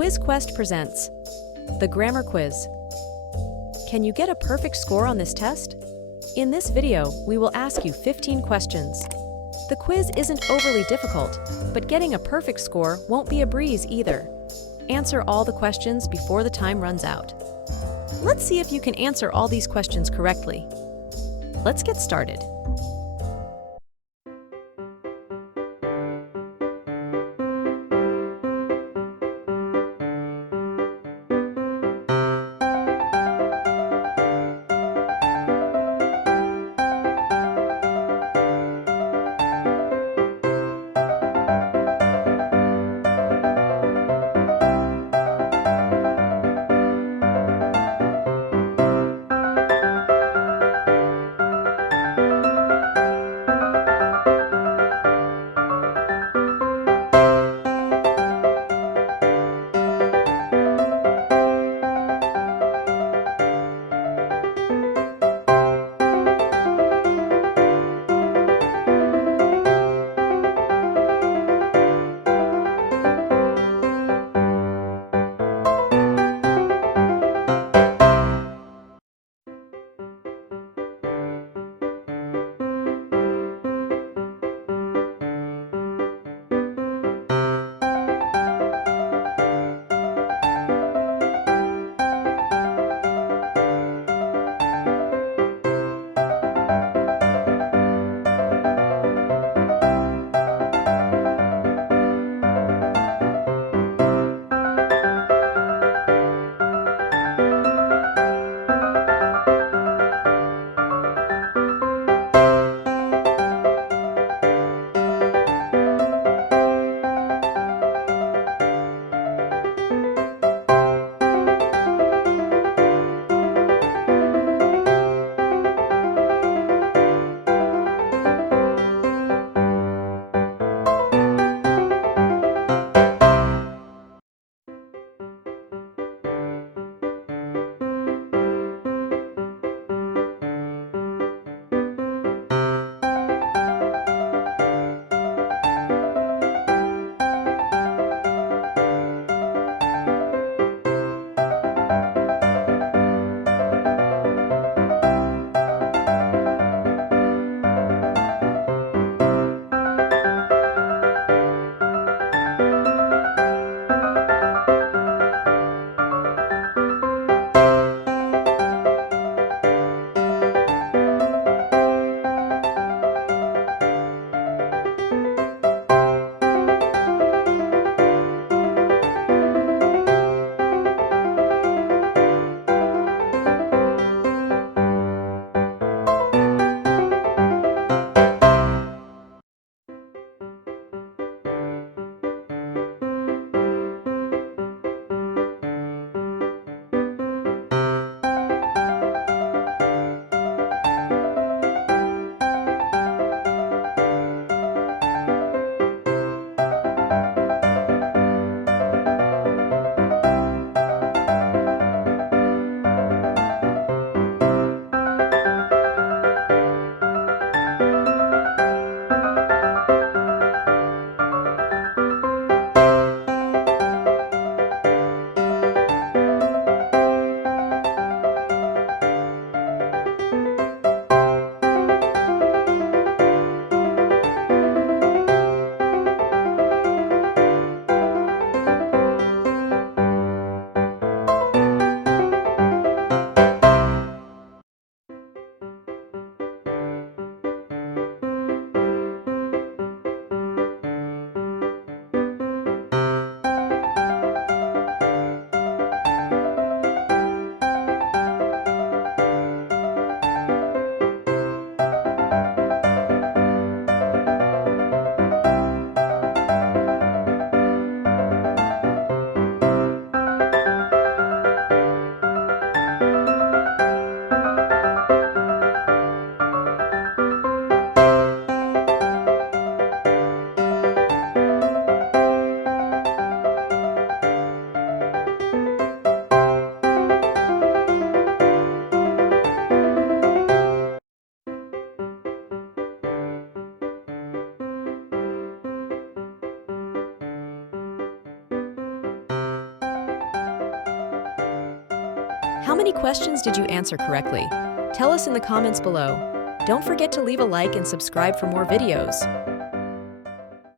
Quiz Quest presents the Grammar Quiz. Can you get a perfect score on this test? In this video, we will ask you 15 questions. The quiz isn't overly difficult, but getting a perfect score won't be a breeze either. Answer all the questions before the time runs out. Let's see if you can answer all these questions correctly. Let's get started. How many questions did you answer correctly? Tell us in the comments below. Don't forget to leave a like and subscribe for more videos.